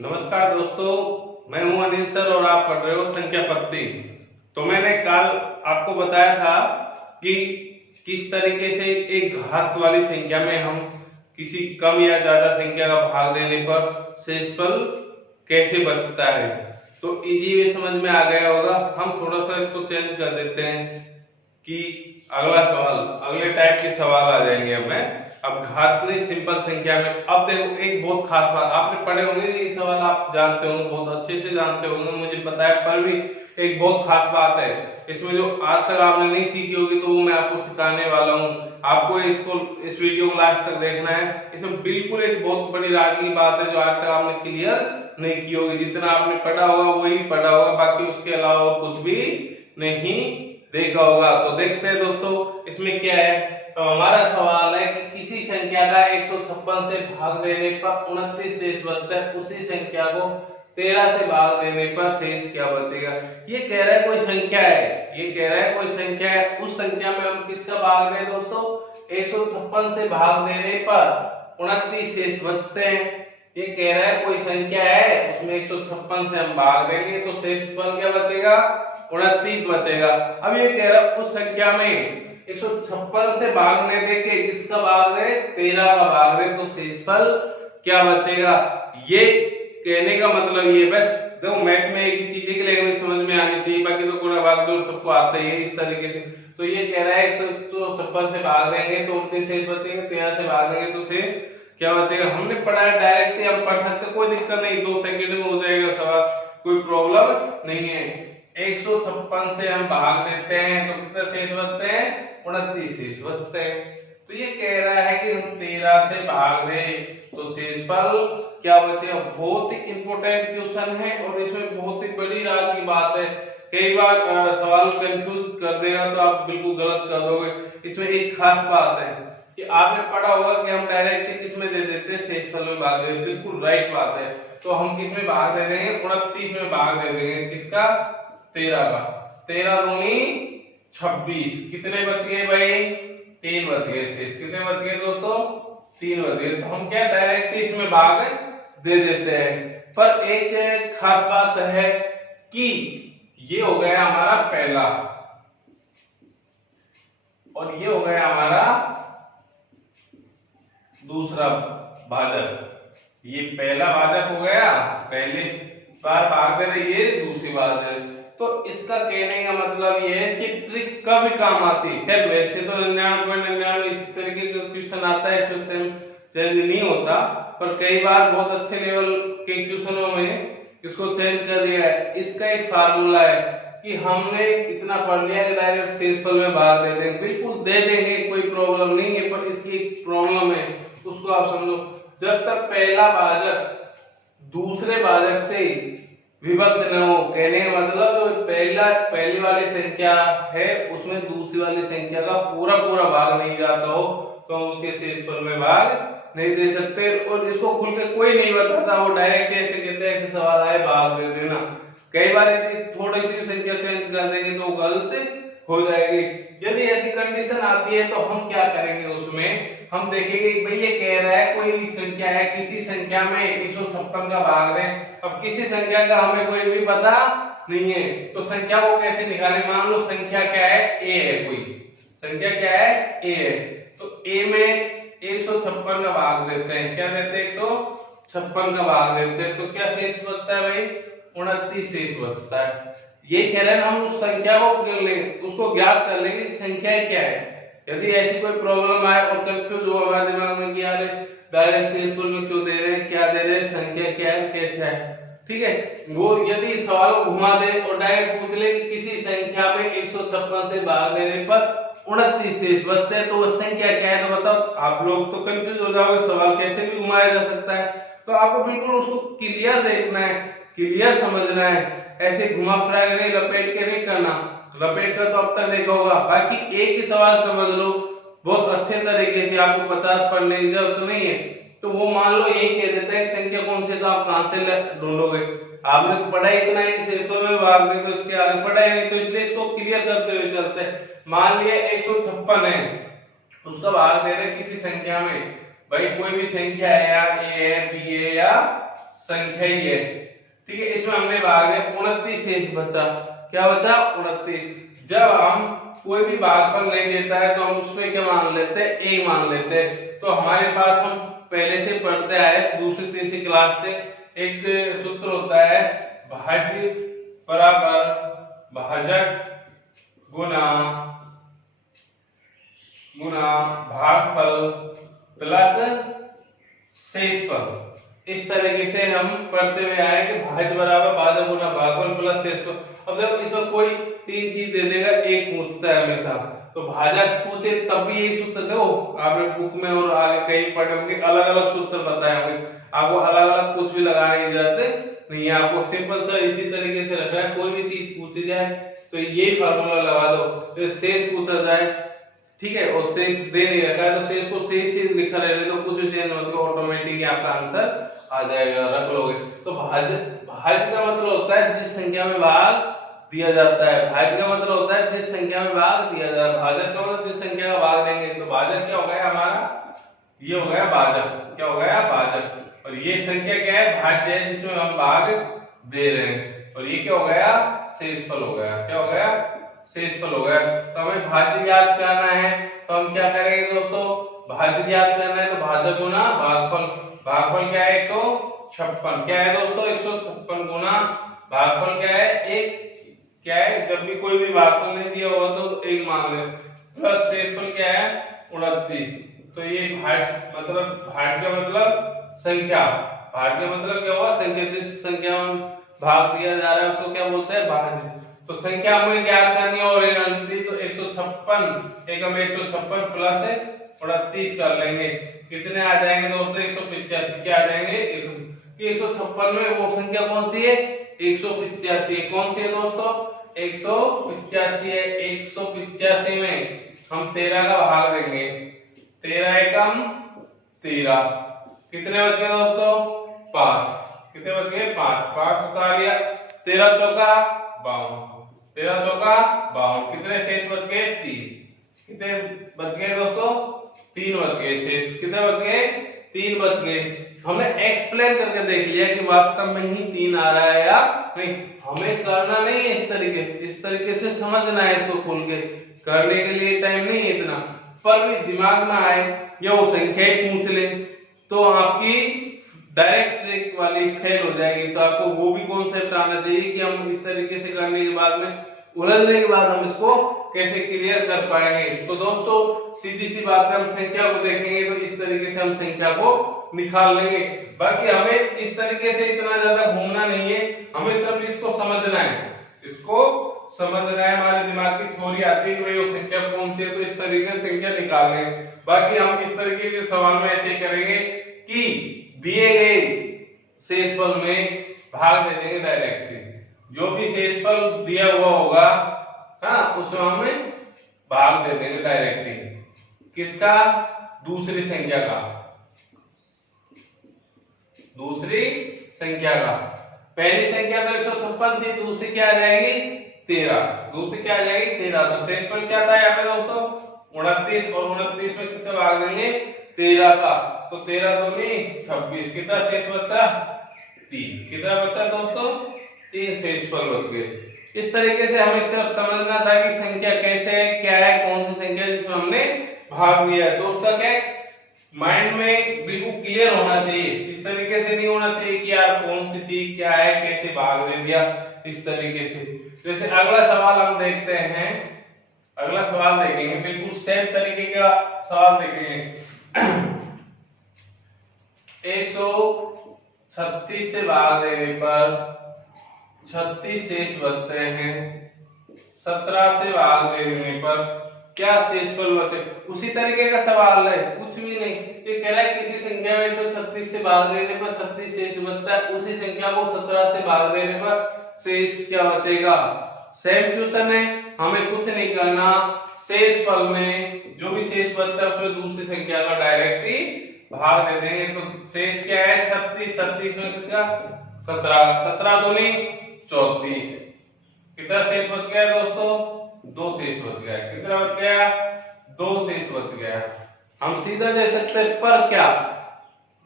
नमस्कार दोस्तों, मैं हूं अनिल सर और आप पढ़ रहे हो संख्या पत्ती। तो मैंने कल आपको बताया था कि किस तरीके से एक घात वाली संख्या में हम किसी कम या ज्यादा संख्या का भाग देने पर शेषफल कैसे बचता है। तो इजी वे समझ में आ गया होगा। हम थोड़ा सा इसको चेंज कर देते हैं कि अगला सवाल, अगले टाइप के सवाल आ जाएंगे हमें। अब घात नहीं, सिंपल संख्या में। अब देखो एक बहुत खास बात आपने पढ़े होंगे, ये सवाल आप जानते होंगे, बहुत अच्छे से जानते होंगे, मुझे पता है, पर भी एक बहुत खास बात है इसमें जो आज तक आपने नहीं सीखी होगी, तो वो मैं आपको सिखाने वाला हूँ। आपको इसको, इस वीडियो को लास्ट तक देखना है। इसमें बिल्कुल एक बहुत बड़ी राज की बात है जो आज तक आपने क्लियर नहीं की होगी। जितना आपने पढ़ा होगा वही पढ़ा होगा, बाकी उसके अलावा और कुछ भी नहीं देखा होगा। तो देखते हैं दोस्तों इसमें क्या है। तो हमारा सवाल है कि किसी संख्या का 156 से भाग देने पर 29 शेष बचता है, उसी संख्या को 13 से भाग देने पर शेष क्या बचेगा। ये कह रहा है कोई संख्या है, ये कह रहा है कोई संख्या है, उस संख्या में हम किसका भाग दें दोस्तों, 156 से भाग देने पर 29 शेष बचते हैं। ये कह रहा है कोई संख्या है, उसमें 156 से हम भाग देंगे तो शेषफल क्या बचेगा, 29 बचेगा। अब ये कह रहा है उस संख्या में 156 से भाग नहीं दे के किसका भाग दे, 13 का भाग दे, तो शेषफल क्या बचेगा। ये कहने का मतलब ये, बस देखो मैथ में एक ही चीज है कि लैंग्वेज समझ में आनी चाहिए, बाकी तो गुणा भाग जोड़ सबको आता ही है इस तरीके से। तो ये कह रहा है 156 से भाग देंगे तो 29 शेष बचेंगे, 13 से भाग देंगे तो शेष क्या बचेगा। हमने पढ़ा है, डायरेक्ट ही हम पढ़ सकते, कोई दिक्कत नहीं, 2 सेकंड में हो जाएगा सवाल, कोई प्रॉब्लम नहीं है। 156 से हम भाग देते हैं तो कितना शेष बचते हैं, 29 शेष बचते हैं। तो ये कह रहा है कि हम 13 से भाग दें तो शेषफल क्या बचेगा। बहुत ही इंपॉर्टेंट क्वेश्चन है और इसमें बहुत ही बड़ी राज की बात है। कई बार सवाल कंफ्यूज कर देगा तो आप बिल्कुल गलत कर दोगे। इसमें एक खास बात है कि आपने पढ़ा होगा कि हम डायरेक्ट किस में दे देते हैं, शेषफल में भाग देते, बिल्कुल राइट बात है। तो हम किस में भाग दे देंगे, 29 में भाग दे देंगे, किसका, 13 का। 13 दूनी 26, कितने बच गए भाई, 3 बच गए शेष। कितने बच गए दोस्तों, 3 बच गए। तो हम क्या डायरेक्ट इसमें भाग दे देते हैं। पर एक खास बात है कि ये हो गया हमारा पहला और ये हो गया हमारा दूसरा भाजक। ये पहला भाजक हो गया, पहले बार भाग दे रहे, ये दूसरी बार दे रहे। तो इसका कहने का मतलब ये है कि ट्रिक कब काम आती है। वैसे तो 99.99 इस तरीके का क्वेश्चन आता है, इसमें चेंज नहीं होता, पर कई बार बहुत अच्छे लेवल के क्वेश्चनों में इसको चेंज कर दिया है। इसका एक फार्मूला है कि हमने इतना पढ़ लिया कि डायरेक्ट शेषफल में भाग देते हैं, बिल्कुल दे देंगे, कोई प्रॉब्लम नहीं है। पर इसकी एक प्रॉब्लम है, उसको आप समझो। जब तक पहला भाजक दूसरे भाजक से विभक्त न हो, कहने का मतलब तो पहली वाली संख्या है उसमें दूसरी वाली संख्या का पूरा पूरा भाग नहीं जाता हो, तो हम उसके शेषफल में भाग नहीं दे सकते। और इसको खुल के कोई नहीं बताता, वो डायरेक्ट ऐसे कहते हैं, ऐसे सवाल आए भाग दे देना। कई बार यदि थोड़ी सी संख्या चेंज कर देंगे तो गलत हो जाएगी। यदि ऐसी कंडीशन आती है तो हम क्या करेंगे, उसमें हम देखेंगे भाई ये कह रहा है कोई संख्या है, किसी संख्या में 156 का भाग दें। अब किसी संख्या का हमें कोई भी पता नहीं है, तो संख्या को कैसे निकालें। मान लो संख्या क्या है, ए है, कोई संख्या क्या है, ए है, तो ए में 156 का भाग देते हैं। क्या देते हैं, 156 का भाग देते हैं, तो क्या शेष बचता है भाई, 29 शेष बचता है। ये कह रहे हैं हम उस संख्या को कर लेंगे, उसको ज्ञात कर लेंगे कि संख्या क्या है। यदि ऐसी कोई प्रॉब्लम आए और कंफ्यूज हो हमारे दिमाग में कि यार डायरेक्ट शेषफल में क्यों दे रहे हैं, क्या दे रहे हैं, संख्या क्या है, कैसा है, ठीक है। वो यदि सवाल को घुमा दे और डायरेक्ट पूछ ले कि किसी संख्या में 156 से भाग देने पर 29 शेष बचते हैं, तो वो संख्या क्या है। तो बताओ, आप लोग तो कंफ्यूज हो जाओगे, सवाल कैसे भी घुमाया जा सकता है। तो आपको बिल्कुल उसको क्लियर देखना है, क्लियर समझना है, ऐसे घुमा फिरा के नहीं, लपेट के नहीं करना। लपेट कर तो अब तक देखा होगा, बाकी एक ही सवाल समझ लो बहुत अच्छे तरीके से, आपको 50 पढ़ने की जरूरत नहीं है। तो वो मान लो यही कह देता है संख्या कौन सी, तो आप कहां से ढूंढोगे। आपने तो पढ़ा इतना है कि शेषफल में भाग दे, तो इसके आगे पढ़ा ही नहीं, तो इसलिए इसको क्लियर करते हुए चलते हैं। मान लिया 156 है, उसका भाग दे रहे किसी संख्या में, भाई कोई भी संख्या है, या ए है, बी है या संख्या ही है, ठीक है। इसमें हमने भाग है 29 शेष बचा, क्या बचा 29। जब हम कोई भी भागफल नहीं देता है तो हम उसमें क्या मान लेते हैं, एक मान लेते हैं। तो हमारे पास हम पहले से पढ़ते आए दूसरी तीसरी क्लास से एक सूत्र होता है भाज्य बराबर भाजक गुना भागफल प्लस शेषफल। इस तरीके से हम पढ़ते हुए आए कि भाज्य बराबर भाजक गुना भागफल प्लस शेषफल। अब देखो इसमें कोई तीन चीज दे देगा, एक पूछता है हमेशा, तो भाजक पूछे तब भी यही सूत्र दो। आपने बुक में और आगे कहीं पढ़े होंगे अलग अलग सूत्र बताए होंगे, आपको अलग अलग कुछ भी लगाने की जरूरत नहीं है। आपको सिंपल सा इसी तरीके से रखना है, कोई भी चीज पूछी जाए तो यही फार्मूला लगा दो। तो शेष पूछा जाए, ठीक है, और शेष दे नहीं रखा है तो शेष को शेष ही लिखा रहने दो, कुछ चेंज मत करो, ऑटोमेटिक आपका आंसर आ जाएगा, रख लोगे। तो भाज्य का मतलब होता है जिस संख्या में भाग दिया जाता है, भाज्य का मतलब होता है जिस संख्या में भाग दिया जाता है, भाजक का मतलब जिस संख्या का भाग देंगे। तो भाजक क्या हो गया हमारा, ये हो गया भाजक, क्या हो गया भाजक। और ये संख्या क्या है, भाज्य है जिसमें हम भाग दे रहे हैं। और ये क्या हो गया, शेषफल हो गया, क्या हो गया, शेषफल हो गया। तो हमें भाज्य याद करना है तो हम क्या करेंगे दोस्तों, भाज्य याद करना है तो भाजक गुना भागफल। भागफल क्या है 156, क्या है दोस्तों 156 गुना भागफल क्या है एक, क्या है जब भी कोई भी भागफल नहीं दिया होगा तो एक मान ले, प्लस शेषफल क्या है 29। तो ये भाज्य मतलब, भाज्य का मतलब संख्या, भाज्य का मतलब क्या हुआ संख्या, जिस संख्या में भाग दिया जा रहा है उसको क्या बोलते हैं भाज्य। तो संख्या हमें ज्ञात करनी है और तो 156, एक हम 156 प्लस 29 कर लेंगे, कितने आ जाएंगे दोस्तों 185, क्या आ जाएंगे 156 में वो संख्या कौन सी है 185, कौन सी है दोस्तों 185 है। 185 में हम 13 का भाग देंगे, 13 एकम 13, कितने बच गए दोस्तों 5, कितने बच गए 5, 5 उतार लिया, 13 चौका 52, 13 चौका 52, कितने शेष बच गए 3, कितने बच गए दोस्तों 3 बच गए शेष, कितने बच गए 3 बच गए। हमने एक्सप्लेन करके देख लिया कि वास्तव में ही 3 आ रहा है या नहीं, हमें करना नहीं है इस तरीके से समझना है इसको खोल के, करने के लिए टाइम नहीं है इतना, पर भी दिमाग में आए या वो संख्या ही पूछ ले तो आपकी डायरेक्ट ट्रिक वाली फेल हो जाएगी। तो आपको वो भी कॉन्सेप्ट आना चाहिए कि हम इस तरीके से करने के बाद में, उलझने के बाद हम इसको कैसे क्लियर कर पाएंगे। तो दोस्तों सीधी सी बात है, हम संख्या को देखेंगे तो इस तरीके से हम संख्या को निकाल लेंगे। बाकी हमें इस तरीके से इतना ज्यादा घूमना नहीं है, हमें सिर्फ इसको समझना है, इसको समझना है। हमारे दिमाग की थ्योरी आती है कि भाई वो संख्या कौन सी है, तो इस तरीके से संख्या निकाल लेंगे। बाकी हम इस तरीके के सवाल में ऐसे करेंगे कि दिए गए शेषफल में भाग दे देंगे डायरेक्टली, जो भी शेषफल दिया हुआ होगा हाँ उसमें हमें भाग दे देंगे डायरेक्टली, किसका दूसरी संख्या का, दूसरी संख्या का। पहली संख्या तो 156 थी, दूसरी क्या आ जाएगी 13, दूसरी क्या आ जाएगी 13। तो शेषफल क्या था यहाँ पे दोस्तों 29, और 29 में किसका भाग देंगे 13 का, तो 13 दूनी 26, कितना शेष बचा 3, कितना बचा दोस्तों 3 शेषफल बच गए। इस तरीके से हमें सिर्फ समझना था कि संख्या कैसे है, क्या है, कौन सी संख्या जिसमें हमने भाग दिया है। तो उसका क्या माइंड में बिल्कुल क्लियर होना चाहिए, इस तरीके से नहीं होना चाहिए कि यार कौन सी थी क्या है कैसे भाग दे दिया इस तरीके से। जैसे अगला सवाल हम देखते हैं, अगला सवाल देखेंगे बिल्कुल सेम तरीके का सवाल देखेंगे। 136 से भाग देने पर 36 शेष बचते हैं, 17 से भाग देने पर क्या शेषफल बचे। उसी तरीके का सवाल है, कुछ भी नहीं, ये कह रहा है किसी संख्या में 136 से भाग देने पर 36 शेष बचता है, उसी संख्या को 17 से भाग देने पर शेष क्या बचेगा। सेम क्वेश्चन है, हमें कुछ नहीं करना, शेषफल में जो भी शेष बचता है उसमें दूसरी संख्या का डायरेक्ट ही भाग दे देंगे। तो शेष क्या है 36, 36 में किसका 17, 17 दूनी 34, कितना शेष बच गया दोस्तों 2 शेष बच गया, कितना बच गया 2 शेष बच गया। हम सीधा दे सकते हैं पर क्या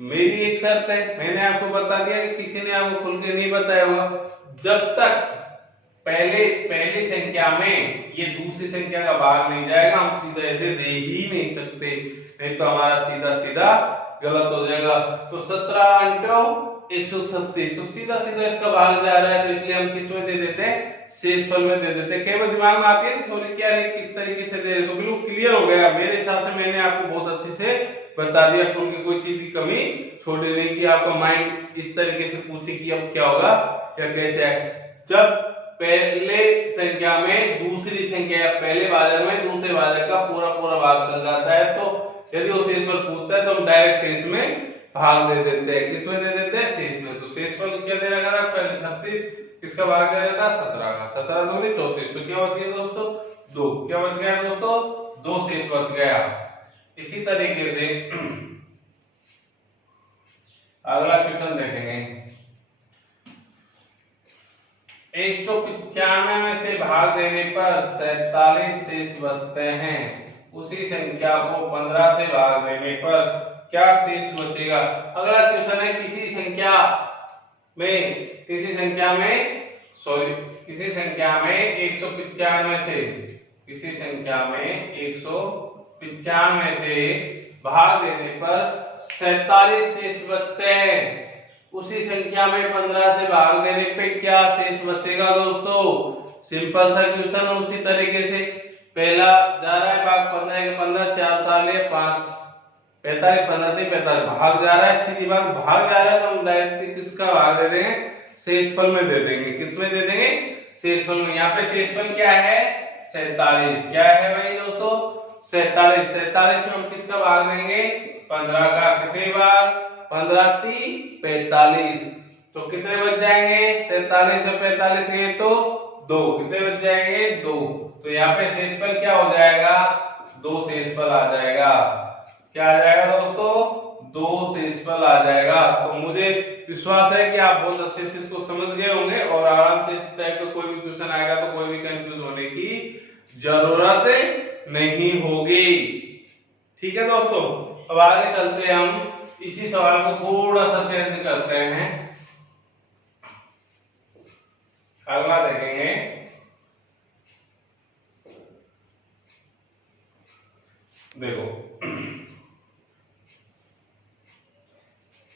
मेरी एक शर्त है, मैंने आपको बता दिया कि किसी ने आपको खुल के नहीं बताया होगा, जब तक पहली संख्या में ये दूसरी संख्या का भाग नहीं जाएगा हम सीधा ऐसे दे ही नहीं सकते, नहीं तो हमारा सीधा सीधा गलत हो जाएगा। तो 17 × 136, तो सीधा सीधा इसका भाग जा रहा है, तो इसलिए हम किस में दे देते हैं, शेषफल में दे देते हैं। कई बार दिमाग में आती है ना थोड़ी, क्या किस तरीके से दे रहे, तो बिल्कुल क्लियर हो गया मेरे हिसाब से, मैंने आपको बहुत अच्छे से बता दिया, खुल के कोई चीज की कमी छोड़ी नहीं कि आपका माइंड इस तरीके से पूछे कि अब क्या होगा या कैसे है। जब पहले संख्या में दूसरी संख्या, पहले भाजक में दूसरे भाजक का पूरा पूरा भाग चल जाता है, तो यदि वो शेषफल पूछता है तो हम डायरेक्ट शेष में भाग दे देते हैं। किस में दे देते हैं, शेष में। तो शेषफल क्या दे रखा था पहले 36, किसका भाग दे रहा था, 17 का। 17 दूनी 34, तो क्या बच गया दोस्तों, 2। क्या बच गया दोस्तों, 2 शेष बच गया। इसी तरीके से अगला क्वेश्चन देखेंगे। 195 में से भाग देने पर 47 शेष बचते हैं, उसी संख्या को 15 से भाग देने पर क्या शेष बचेगा। अगला क्वेश्चन है, किसी संख्या में 195 से भाग देने पर 47 शेष बचते हैं, उसी संख्या में 15 से भाग देने पे क्या शेष बचेगा दोस्तों। सिंपल सा क्वेश्चन, उसी तरीके से पहला जा रहा है भाग 15 के 15, 4 ताले 5, 45 15 थे 45, भाग जा रहा है, सीधी बात भाग जा रहा है, तो हम डायरेक्ट किसका भाग दे देंगे, शेषफल में दे देंगे। किस में दे देंगे, शेषफल में। यहाँ पे शेषफल क्या है, 47। क्या है भाई दोस्तों, 47। 47 में हम किसका भाग देंगे, 15 का। कितने बार, 15 3 45, तो कितने बच जाएंगे, 47 से 45 गए तो 2, कितने बच जाएंगे, 2। तो यहाँ पे शेषफल क्या हो जाएगा, 2 शेषफल आ जाएगा। क्या आ जाएगा दोस्तों, 2 शेषफल आ जाएगा। तो मुझे विश्वास है कि आप बहुत अच्छे से इसको समझ गए होंगे और आराम से इस टाइप का कोई भी क्वेश्चन आएगा तो कोई भी कंफ्यूज होने की जरूरत नहीं होगी। ठीक है दोस्तों, अब आगे चलते हैं, हम इसी सवाल को थोड़ा सा चेंज करते हैं। अगला देखेंगे, देखो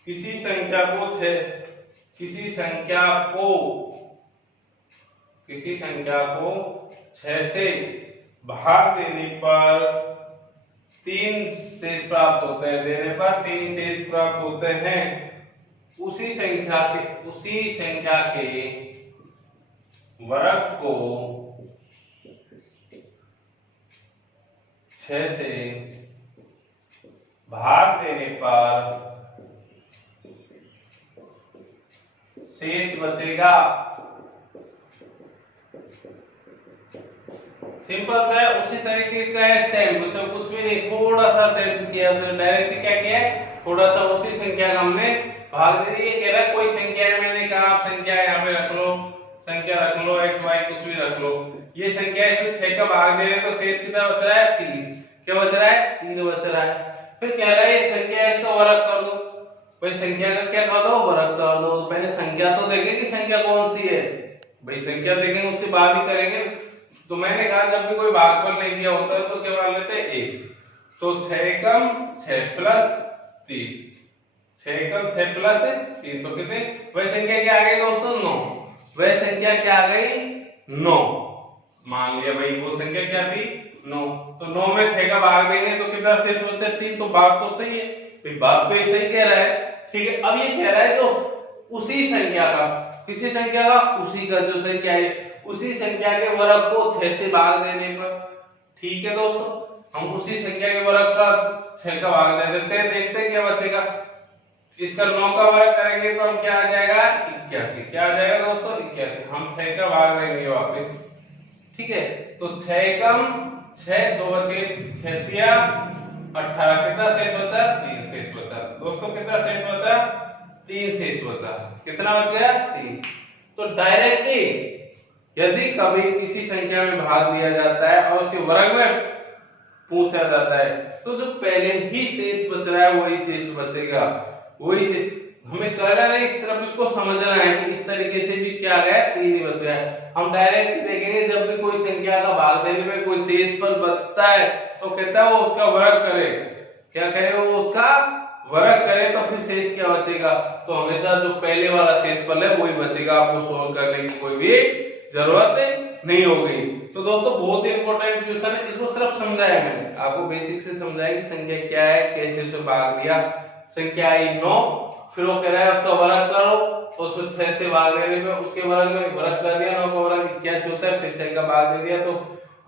किसी संख्या को 6 से भाग देने पर 3 शेष प्राप्त होते हैं, उसी संख्या के वर्ग को 6 से भाग देने पर शेष बचेगा। सिंपल सा है, उसी तरीके का है, सेम, उसमें कुछ भी नहीं, थोड़ा सा चेंज किया उसने। डायरेक्ट क्या किया है, थोड़ा सा उसी संख्या का हमने भाग दे दिया। कह रहा है कोई संख्या है, मैंने कहा आप संख्या यहाँ पे रख लो, संख्या रख लो, x y कुछ भी रख लो। ये संख्या इसमें 6 का भाग दे रहे तो शेष कितना बच रहा है, 3। क्या बच रहा है, 3 बच रहा है। फिर कह रहा है ये संख्या है, इसका वर्ग कर दो। भाई संख्या का क्या कर दो, वर्ग कर दो। तो पहले संख्या तो देखें कि संख्या कौन सी है, भाई संख्या देखेंगे उसके बाद ही करेंगे। तो मैंने कहा जब भी कोई भागफल नहीं दिया होता है तो क्या मान लेते हैं, 1। तो 6 कम 6 प्लस 3, 6 कम 6 प्लस 3, तो कितने, वह संख्या क्या आ गई दोस्तों, 9। वह संख्या क्या आ गई, 9। मान लिया भाई वो संख्या क्या थी, 9। तो 9 में 6 का भाग देंगे तो कितना शेष बचे, 3। तो बात तो सही है, भाई बात तो ये सही कह रहा है। ठीक है, अब ये कह रहा है तो उसी संख्या का, किसी संख्या का, उसी का जो संख्या है, उसी संख्या के वर्ग को 6 से भाग देने पर। ठीक है दोस्तों, हम उसी संख्या के वर्ग का 6 का भाग दे देते हैं, देखते हैं क्या बचेगा। इसका 9 का वर्ग करेंगे तो हम क्या आ जाएगा, 81। क्या आ जाएगा दोस्तों, 81। हम 6 का भाग देंगे वापस। ठीक है, तो 6 कम 6, 2 बचे, 6 दिया 18, कितना शेष बचा, 3 शेष बचा। दोस्तों कितना शेष बचा, 3 शेष बचा। कितना बच गया, 3। तो डायरेक्टली यदि कभी किसी संख्या में भाग दिया जाता है और उसके वर्ग में पूछा जाता है तो जो पहले ही शेष बच रहा है वही शेष बचेगा। वही से हमें करना नहीं, सिर्फ इसको समझना है कि इस तरीके से भी क्या गया, 3 ही बच गया है। हम डायरेक्ट देखेंगे जब भी कोई संख्या का भाग देने में कोई शेष फल बचता है तो कहता है वो उसका वर्ग करे, क्या करे, वो उसका वर्ग करे तो फिर शेष क्या बचेगा, तो हमेशा जो पहले वाला शेषफल है वही बचेगा, आपको सोल्व करने की कोई भी जरूरत नहीं होगी। तो दोस्तों बहुत ही इंपॉर्टेंट क्वेश्चन है, इसको सिर्फ समझाया मैंने आपको, बेसिक से समझाया कि संख्या क्या है, कैसे उसे भाग दिया। संख्या आई 9, फिर वो कह रहा है उसका वर्ग करो, तो उसको 6 से भाग देने पे उसके वर्ग में वर्ग कर दिया, 9 का वर्ग 81 होता है, फिर 6 का भाग दे दिया, तो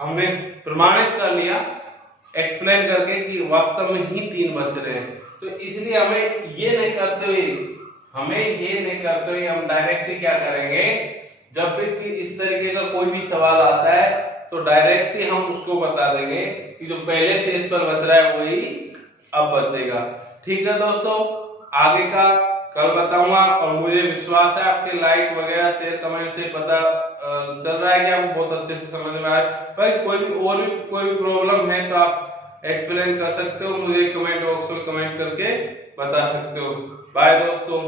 हमने प्रमाणित कर लिया एक्सप्लेन करके कि वास्तव में ही 3 बच रहे हैं। तो इसलिए हमें ये नहीं करते हुए हम डायरेक्टली क्या करेंगे, जब भी इस तरीके का कोई भी सवाल आता है तो डायरेक्टली हम उसको बता देंगे कि जो पहले शेषफल बच रहा है वही अब बचेगा। ठीक है दोस्तों, आगे का कल बताऊंगा, और मुझे विश्वास है आपके लाइक वगैरह शेयर कमेंट से पता चल रहा है कि आपको बहुत अच्छे से समझ में आया। भाई कोई भी प्रॉब्लम है तो आप एक्सप्लेन कर सकते हो, मुझे कमेंट बॉक्स में कमेंट करके बता सकते हो। बाय दोस्तों।